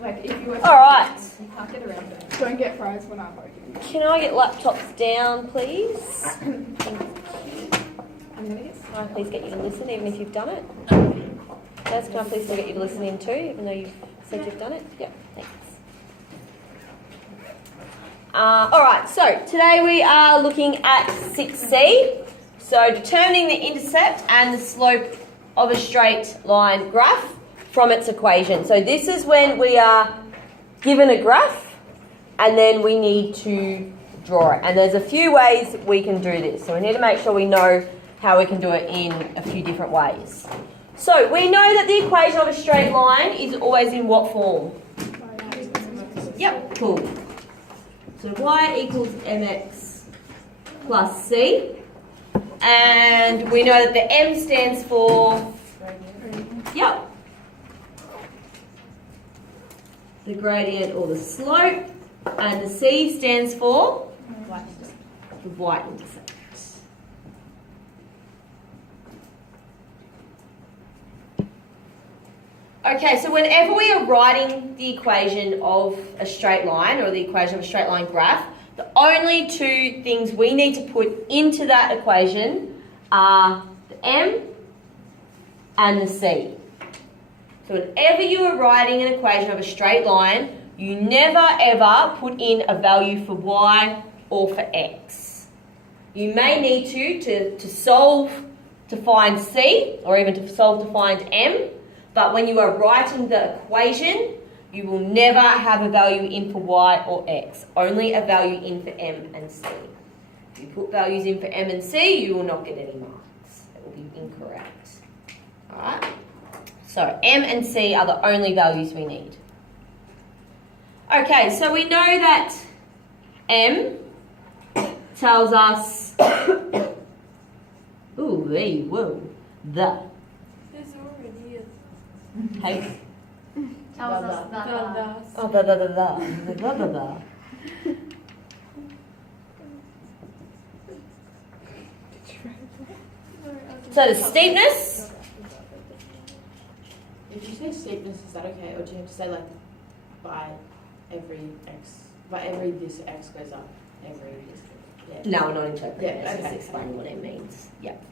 Like if you were All right. you can't get around it. Don't get fries when I'm working. Can I get laptops down, please? I'm gonna get Can I please get you to listen, even if you've done it? Yes, can I please still get you to listen in too, even though you've said you've done it? Yep, thanks. All right, so today we are looking at 6C. So determining the intercept and the slope of a straight line graph from its equation. So this is when we are given a graph and then we need to draw it. And there's a few ways we can do this. So we need to make sure we know how we can do it in a few different ways. So we know that the equation of a straight line is always in what form? Yep, cool. So y equals mx plus c. And we know that the m stands for, yep, the gradient or the slope. And the c stands for the y-intercept. Okay, so whenever we are writing the equation of a straight line or the equation of a straight line graph, the only two things we need to put into that equation are the m and the c. So whenever you are writing an equation of a straight line, you never ever put in a value for y or for x. You may need to solve to find c or even to solve to find m. But when you are writing the equation, you will never have a value in for y or x, only a value in for m and c. If you put values in for m and c, you will not get any marks. It will be incorrect. Alright? So m and c are the only values we need. Okay, so we know that m tells us, ooh, hey, whoa, the. Hey. Tells us that. Oh, the. So the steepness. If you say steepness, is that okay? Or do you have to say like by every this x goes up, every this goes up? Yeah. No, we're not interpreting it. Yeah, It's just okay. explaining what it means. Yep.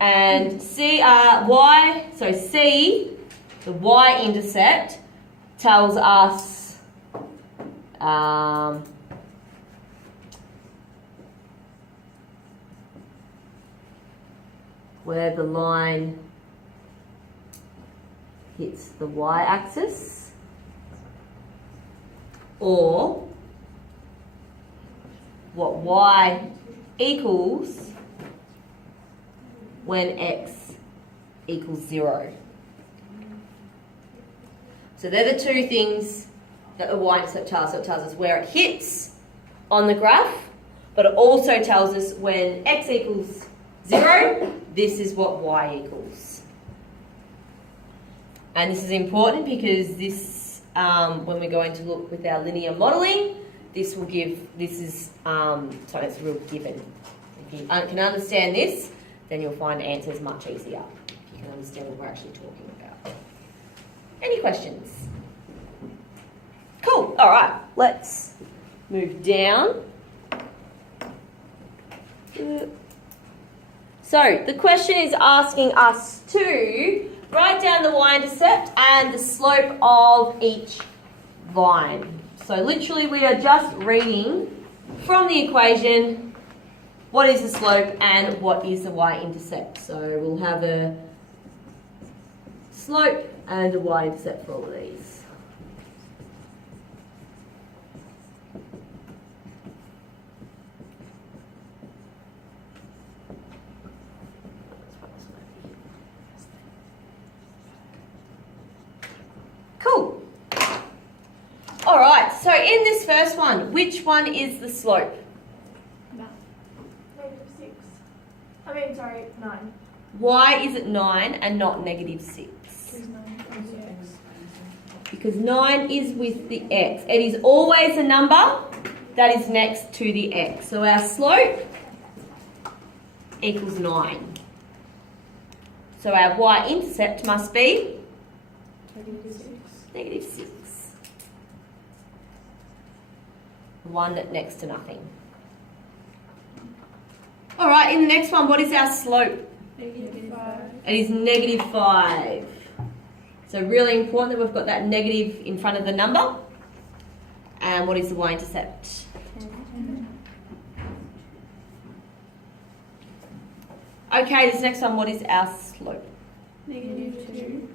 And C, the y-intercept tells us where the line hits the y-axis, or what y equals when x equals 0. So they're the two things that the y-intercept tells us. So it tells us where it hits on the graph, but it also tells us when x equals 0, this is what y equals. And this is important because this, when we're going to look with our linear modelling, this is something that's a real given. If you can understand this, then you'll find answers much easier. If you can understand what we're actually talking about. Any questions? Cool. All right. Let's move down. So the question is asking us to write down the y-intercept and the slope of each line. So literally we are just reading from the equation what is the slope and what is the y-intercept. So we'll have a slope and a y-intercept for all of these. Cool. All right, so in this first one, which one is the slope? -9. Why is it 9 and not -6? Because 9 is with the x. It is always a number that is next to the x. So our slope equals 9. So our y-intercept must be Negative 6. One next to nothing. All right, in the next one, what is our slope? Negative 5. It is negative 5. So really important that we've got that negative in front of the number. And what is the y-intercept? 10. Okay, this next one, what is our slope? Negative 2.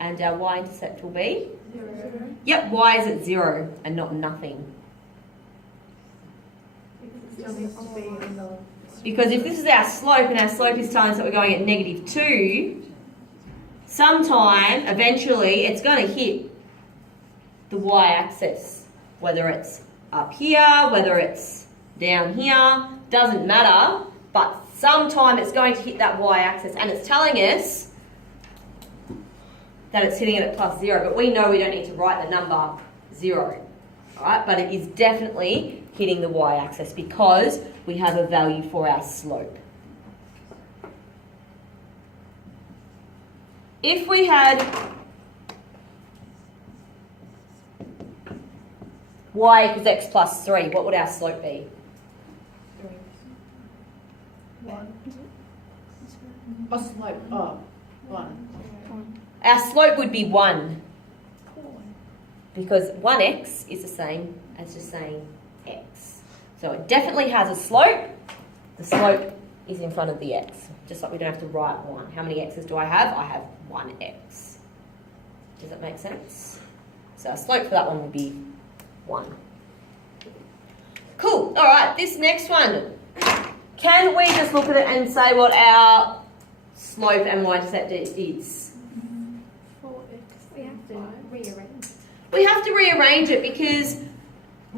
And our y-intercept will be? 0. Yep, y is at 0 and not nothing. Still needs to be in the... Because if this is our slope and our slope is telling us that we're going at negative 2, sometime, eventually, it's going to hit the y-axis. Whether it's up here, whether it's down here, doesn't matter. But sometime it's going to hit that y-axis. And it's telling us that it's hitting it at plus 0. But we know we don't need to write the number 0. Alright, but it is definitely hitting the y-axis because we have a value for our slope. If we had y equals x plus 3, what would our slope be? 1. Oh, slope. Oh, 1. Our slope would be 1 because 1x is the same as just saying x. So it definitely has a slope. The slope is in front of the x, just like we don't have to write 1. How many x's do I have? I have 1x. Does that make sense? So our slope for that one would be 1. Cool. All right, this next one. Can we just look at it and say what our slope and y-intercept is? 4x. We have to rearrange. We have to rearrange it because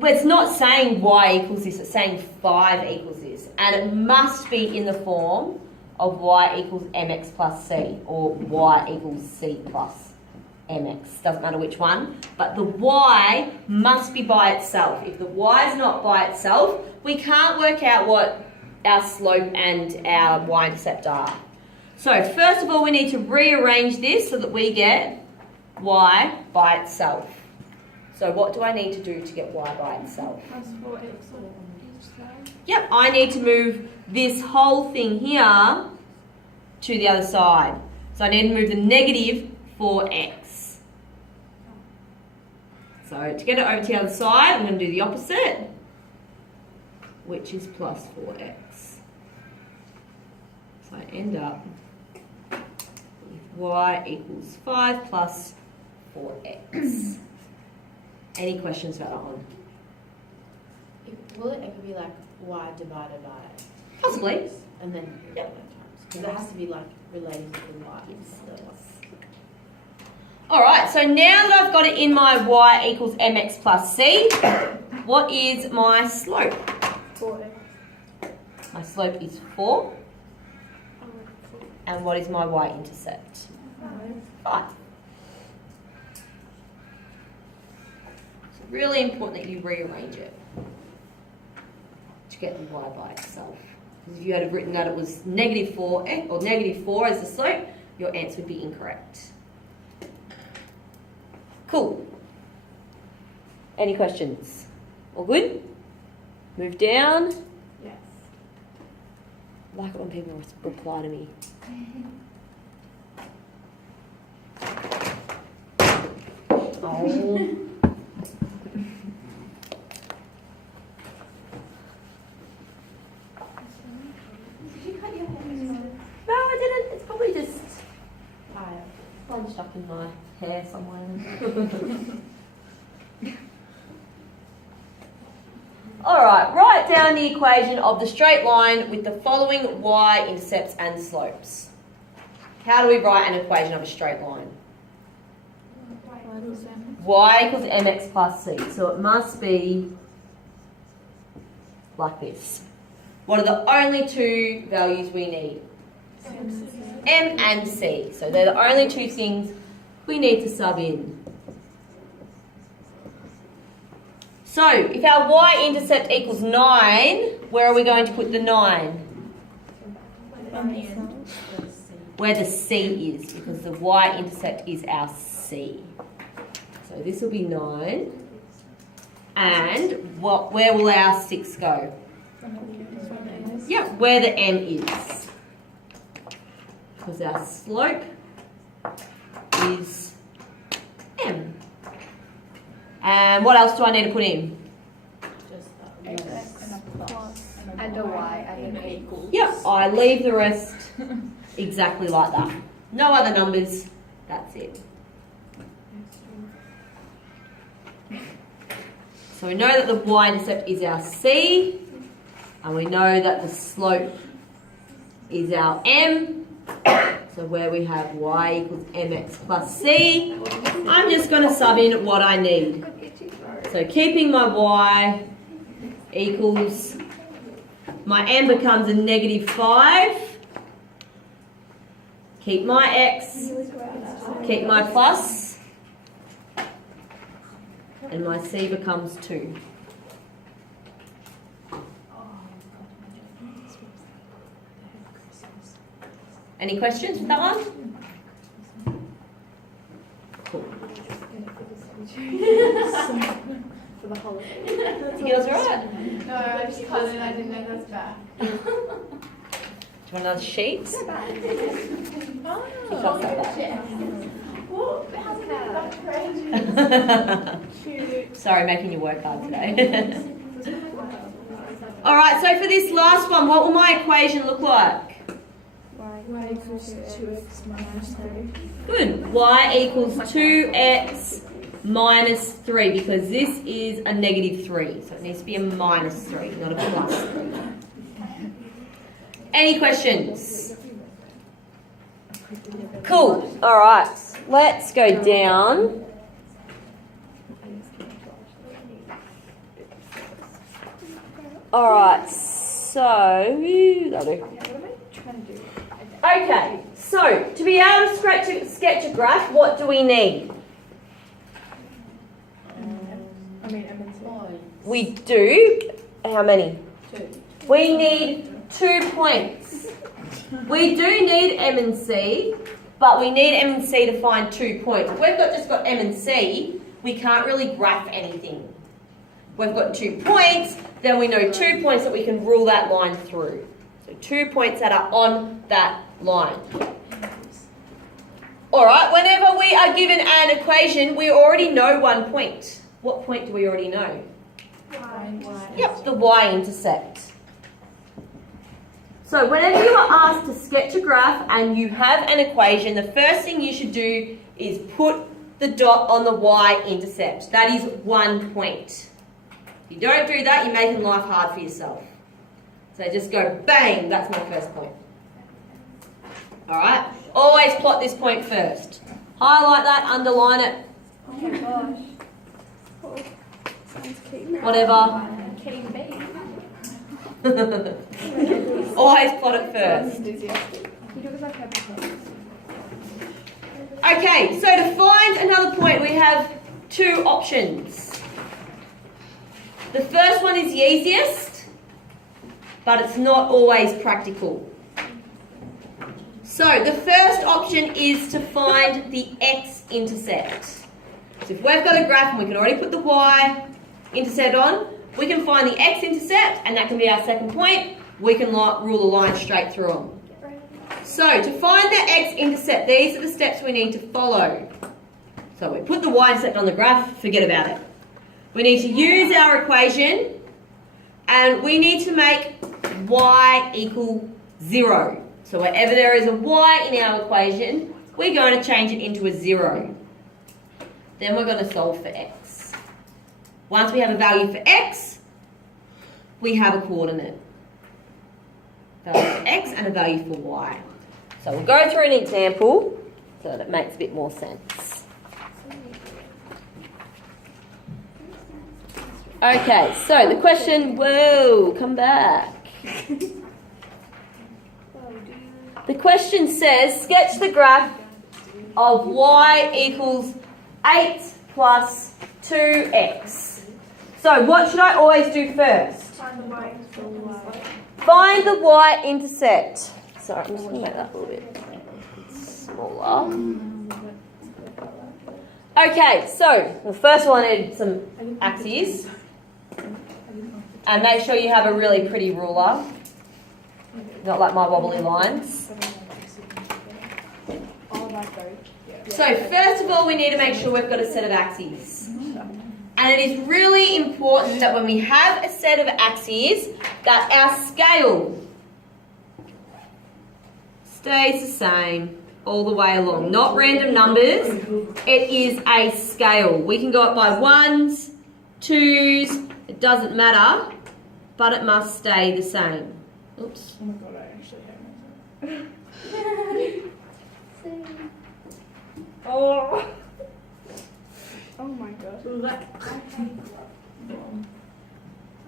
it's not saying y equals this, it's saying 5 equals this. And it must be in the form of y equals mx plus c or y equals c plus mx. Doesn't matter which one. But the y must be by itself. If the y is not by itself, we can't work out what our slope and our y-intercept are. So first of all, we need to rearrange this so that we get y by itself. So what do I need to do to get y by itself? Plus 4x on each side. Yep, I need to move this whole thing here to the other side. So I need to move the negative 4x. So to get it over to the other side, I'm going to do the opposite, which is plus 4x. So I end up with y equals 5 plus 4x. Any questions about that one? Will it ever be like y divided by Possibly. and then Yep. times? Because it has to be like relating to the y. Alright, so now that I've got it in my y equals mx plus c, what is my slope? 4x. My slope is 4. And what is my y-intercept? 5. It's really important that you rearrange it to get the y by itself. Because if you had written that it was negative 4 or negative 4 as the slope, your answer would be incorrect. Cool. Any questions? All good? Move down. Yes. I like it when people reply to me. Oh. No, I didn't. It's probably just one stuck in my hair somewhere. Alright, write down the equation of the straight line with the following y-intercepts and slopes. How do we write an equation of a straight line? Y equals mx plus c. So it must be like this. What are the only two values we need? M and C. So they're the only two things we need to sub in. So if our y-intercept equals 9, where are we going to put the 9? where the C is, because the y-intercept is our C. So this will be 9. And where will our 6 go? Yep, where the M is. Because our slope is M. And what else do I need to put in? Just X and a plus and a y and an equals. Yep, I leave the rest exactly like that. No other numbers, that's it. So we know that the y-intercept is our C, and we know that the slope is our M. So where we have y equals mx plus c, I'm just going to sub in what I need. So keeping my y equals, my m becomes a -5. Keep my x, keep my plus, and my c becomes 2. Any questions with that one? Cool. For the holiday. You girls alright? No, I just cut it. I didn't know that's bad. Do you want another sheet? Oh, Because of that. well, how's it that crazy? Sorry, making you work hard today. Alright, so for this last one, what will my equation look like? Y equals 2x minus 3. Good. Y equals 2x minus 3, because this is a -3. So it needs to be a -3, not a +3. Any questions? Cool. Alright, let's go down. Alright, so... Okay, so to be able to sketch a graph, what do we need? I mean, M and C. We do, how many? 2. We need 2 points. We do need M and C, but we need M and C to find 2 points. If we've just got M and C, we can't really graph anything. We've got 2 points, then we know 2 points that we can rule that line through. So 2 points that are on that line. Alright, whenever we are given an equation, we already know 1 point. What point do we already know? Yep, the y-intercept. So whenever you are asked to sketch a graph and you have an equation, the first thing you should do is put the dot on the y-intercept. That is 1 point. If you don't do that, you're making life hard for yourself. So just go bang, that's my first point. Alright, always plot this point first. Highlight that, underline it, Oh my gosh. Oh, sounds cute. whatever. King B. Always plot it first. Enthusiastic. You do it like everything. Okay, so to find another point, we have 2 options. The first one is the easiest, but it's not always practical. So the first option is to find the x-intercept. So if we've got a graph and we can already put the y-intercept on, we can find the x-intercept, and that can be our second point. We can rule a line straight through them. So to find the x-intercept, these are the steps we need to follow. So we put the y-intercept on the graph, forget about it. We need to use our equation, and we need to make y equal 0. So wherever there is a y in our equation, we're going to change it into a 0. Then we're going to solve for x. Once we have a value for x, we have a coordinate. Value for x and a value for y. So we'll go through an example so that it makes a bit more sense. Okay, so the question, whoa, come back. The question says, sketch the graph of y equals 8 plus 2x. So what should I always do first? Find the y-intercept. Sorry, I'm just going to make that a little bit. smaller. Okay, so well, first of all, I need some axes. And make sure you have a really pretty ruler, not like my wobbly lines. So first of all, we need to make sure we've got a set of axes. And it is really important that when we have a set of axes, that our scale stays the same all the way along. Not random numbers, it is a scale. We can go up by ones, twos, it doesn't matter, but it must stay the same. Oops. Oh my god, I actually have Oh. Oh my god.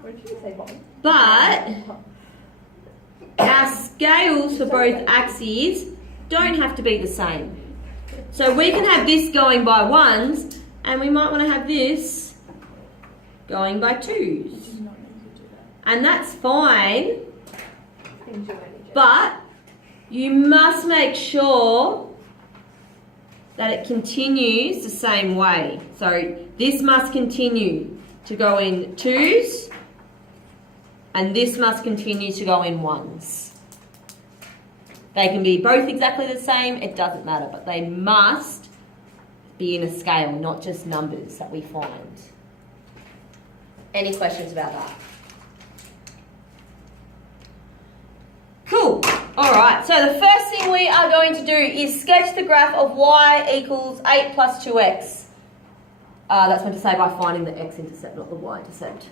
What did you say, Bobby? But our scales for both axes don't have to be the same. So we can have this going by ones, and we might want to have this going by twos. And that's fine, but you must make sure that it continues the same way. So this must continue to go in twos, and this must continue to go in ones. They can be both exactly the same, it doesn't matter, but they must be in a scale, not just numbers that we find. Any questions about that? Cool. All right, so the first thing we are going to do is sketch the graph of y equals 8 plus 2x. That's meant to say by finding the x-intercept, not the y-intercept.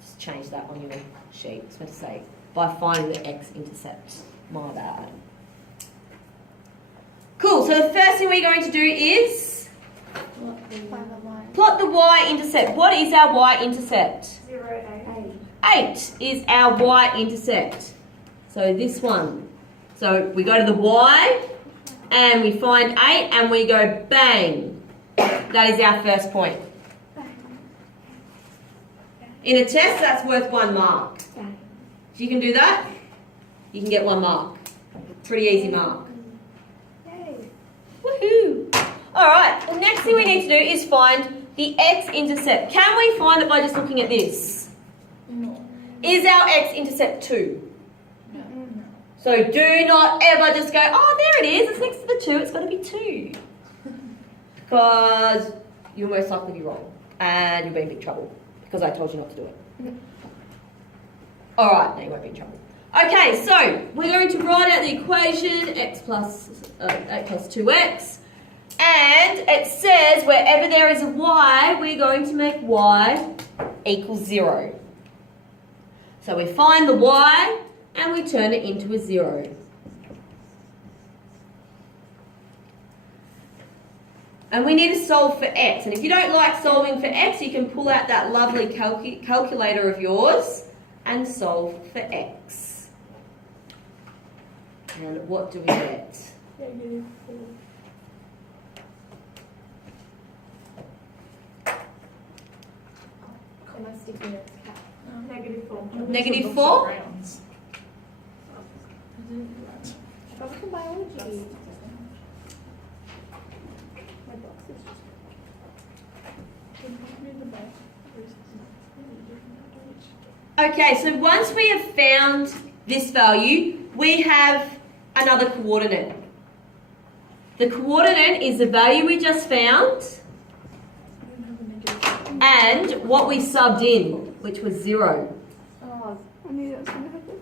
Just change that on your sheet. It's meant to say by finding the x-intercept. My bad. Cool, so the first thing we're going to do is plot the y-intercept. What is our y-intercept? 0, 8 is our y-intercept. So this one. So we go to the y and we find 8 and we go bang. That is our first point. In a test, that's worth 1 mark. If you can do that, you can get 1 mark. Pretty easy mark. Woohoo! Alright, the next thing we need to do is find the x-intercept. Can we find it by just looking at this? No. Is our x-intercept 2? No. So do not ever just go, oh, there it is, it's next to the 2, it's got to be 2. Because you'll most likely be wrong. And you'll be in big trouble. Because I told you not to do it. Alright, now you won't be in trouble. Okay, so we're going to write out the equation, 8 plus 2x. And it says wherever there is a y, we're going to make y equals 0. So we find the y and we turn it into a 0. And we need to solve for x. And if you don't like solving for x, you can pull out that lovely calculator of yours and solve for x. And what do we get? Negative 4. Negative 4? Rounds. What's the biology? My box is just... Okay, so once we have found this value, we have another coordinate. The coordinate is the value we just found and what we subbed in, which was 0. Oh, I knew that was going to happen.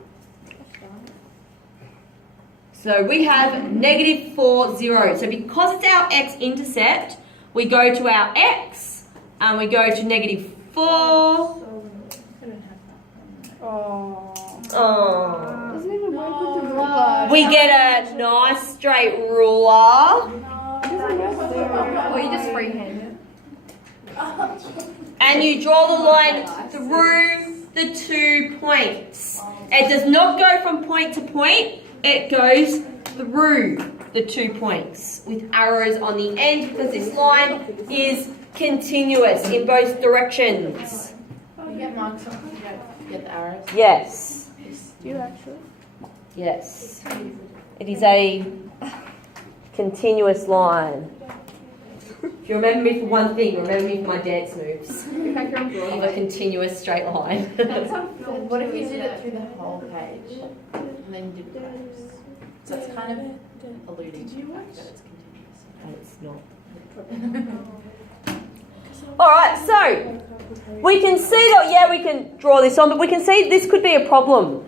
So we have negative 4, 0. So because it's our x-intercept, we go to our x and we go to negative 4. Oh. Oh. Doesn't even work with the ruler. We get a nice straight ruler. It doesn't work with the ruler. Or you just freehand it. And you draw the line through the 2 points. It does not go from point to point. It goes through the 2 points with arrows on the end because this line is continuous in both directions. You get marks on you get the arrows. Yes. Do you actually? Yes. It is a continuous line. If you remember me for one thing, remember me for my dance moves of a continuous straight line. What if you did it through the whole page and then you did graphs? So it's kind of alluding to the fact that it's continuous. And it's not. Alright, so we can see that, yeah, we can draw this on, but we can see this could be a problem.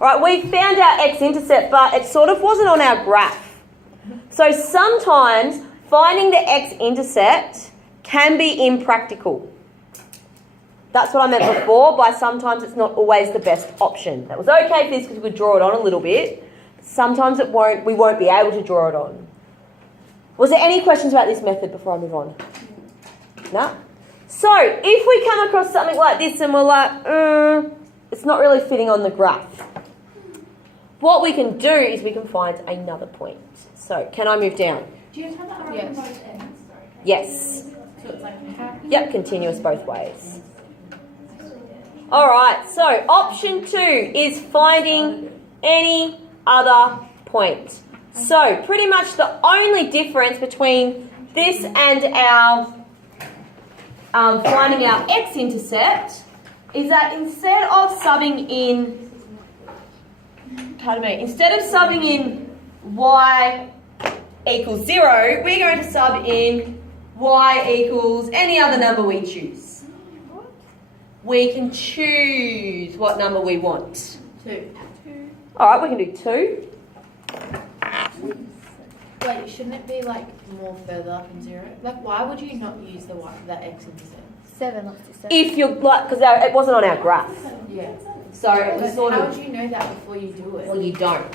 Alright, we found our x-intercept, but it sort of wasn't on our graph. So sometimes finding the x-intercept can be impractical. That's what I meant before by sometimes it's not always the best option. That was okay for this because we could draw it on a little bit. Sometimes we won't be able to draw it on. Was there any questions about this method before I move on? No? So, if we come across something like this and we're like, it's not really fitting on the graph, what we can do is we can find another point. So, can I move down? Do you have that Yes. on both ends? Yes. So it's like Yep, continuous both ways. Alright, so option 2 is finding any other point. So, pretty much the only difference between this and our finding our x-intercept is that instead of subbing in y equals 0, we're going to sub in y equals any other number we choose. We can choose what number we want. 2. Alright, we can do 2. Wait, shouldn't it be like more further up in 0? Like, why would you not use the x-intercept? 7 up to 7. If you're like, because it wasn't on our graph. Yeah. So it was But sort how of, would you know that before you do it? well, you don't.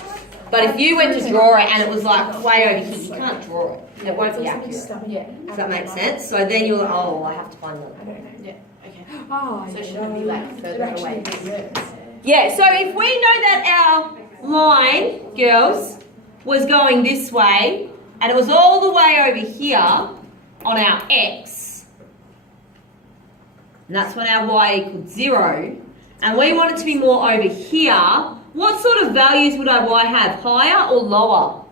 But if you went to draw it and it was like way over here, you can't draw it. It won't be accurate. Yeah. Does that make sense? So then you're like, oh, I have to find another point. Yeah. Okay. Oh, So shouldn't it be like further away? Yeah, so if we know that our line, girls, was going this way, and it was all the way over here on our x, and that's when our y equals 0, and we want it to be more over here, what sort of values would our y have? Higher or lower?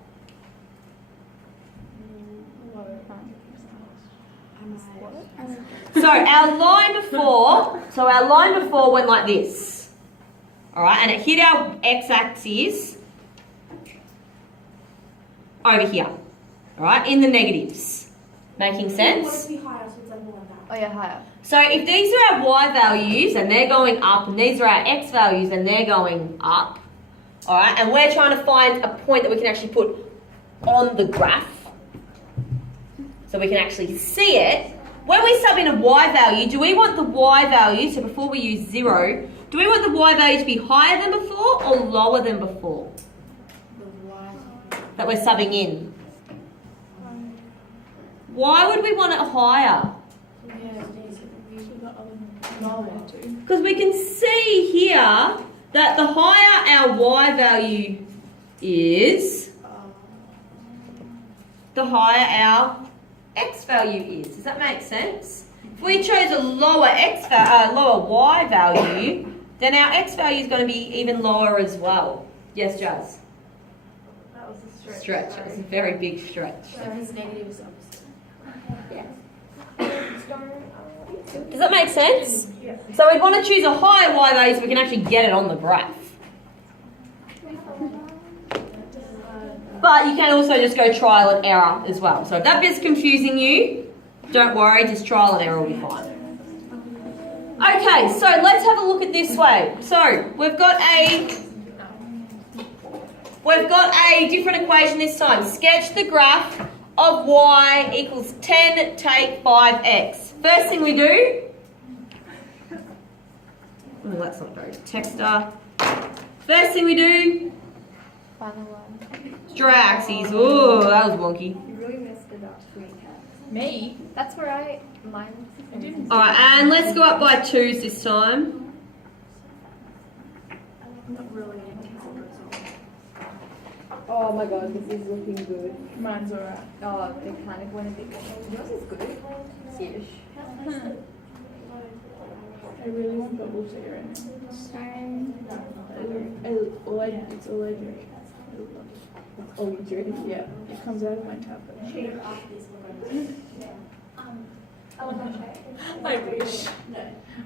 So our line before went like this. Alright, and it hit our x-axis over here. Alright, in the negatives. Making sense? Oh yeah, higher. So if these are our y values and they're going up, and these are our x values and they're going up, alright, and we're trying to find a point that we can actually put on the graph so we can actually see it. When we sub in a y value, do we want the y value, so before we use 0, do we want the y value to be higher than before or lower than before The y. that we're subbing in? Why would we want it higher? Yeah. Because we can see here that the higher our y value is, the higher our x value is. Does that make sense? If we chose a lower lower y value, then our x value is going to be even lower as well. Yes, Jazz? That was a Stretch. It was a very big stretch. If it's negative, it's opposite. Does that make sense? So we'd want to choose a higher y value so we can actually get it on the graph. But you can also just go trial and error as well. So if that bit's confusing you, don't worry, just trial and error will be fine. Okay, so let's have a look at this way. So we've got a different equation this time. Sketch the graph of y equals 10 take 5x. First thing we do, oh, that's not very texter. First thing we do, Final one. draw axes. Oh, that was wonky. You really messed it up. Me? That's where mine. I didn't. Alright, and let's go up by 2s this time. Not really. Oh my god, this is looking good. Mine's alright. Oh, they kind of went a bit. Yours is good. Serious. I really want bubble tea right now. Same. It's all I do. Oh, you do? Yeah. It comes out of my tablet. I wish.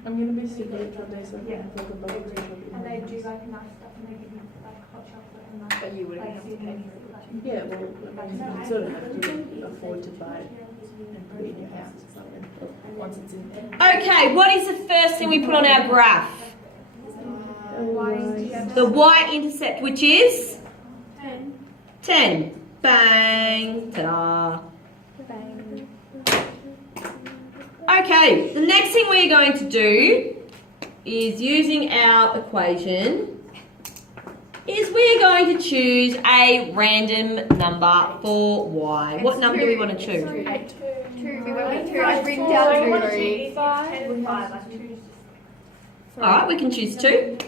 I'm gonna be super rich one day so I can have like a bubble tea shop in And my they house. do like a nice stuff and they give you like hot chocolate and like. But you wouldn't like, have to pay seasonings, for it. like- Yeah, well, I mean, you sort of have to afford to buy it and put it in your house or something once it's in there. Okay, what is the first thing we put on our graph? The y-intercept, which is 10. Bang. Ta-da. Okay, the next thing we're going to do is using our equation is we're going to choose a random number for y. What number do we want to choose? 2. We went with 2. I've written down 3. 10 and 5, like 2. Alright, we can choose 2.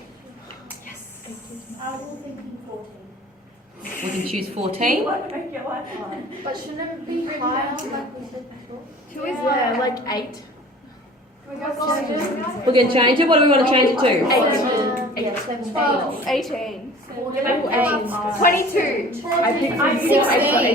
I was thinking 14. We can choose 14. But shouldn't it be higher like we said before? 2 is Yeah, like 8. We're going to change it. What do we want to change it to? 12. 18. 22. 22. I picked 16.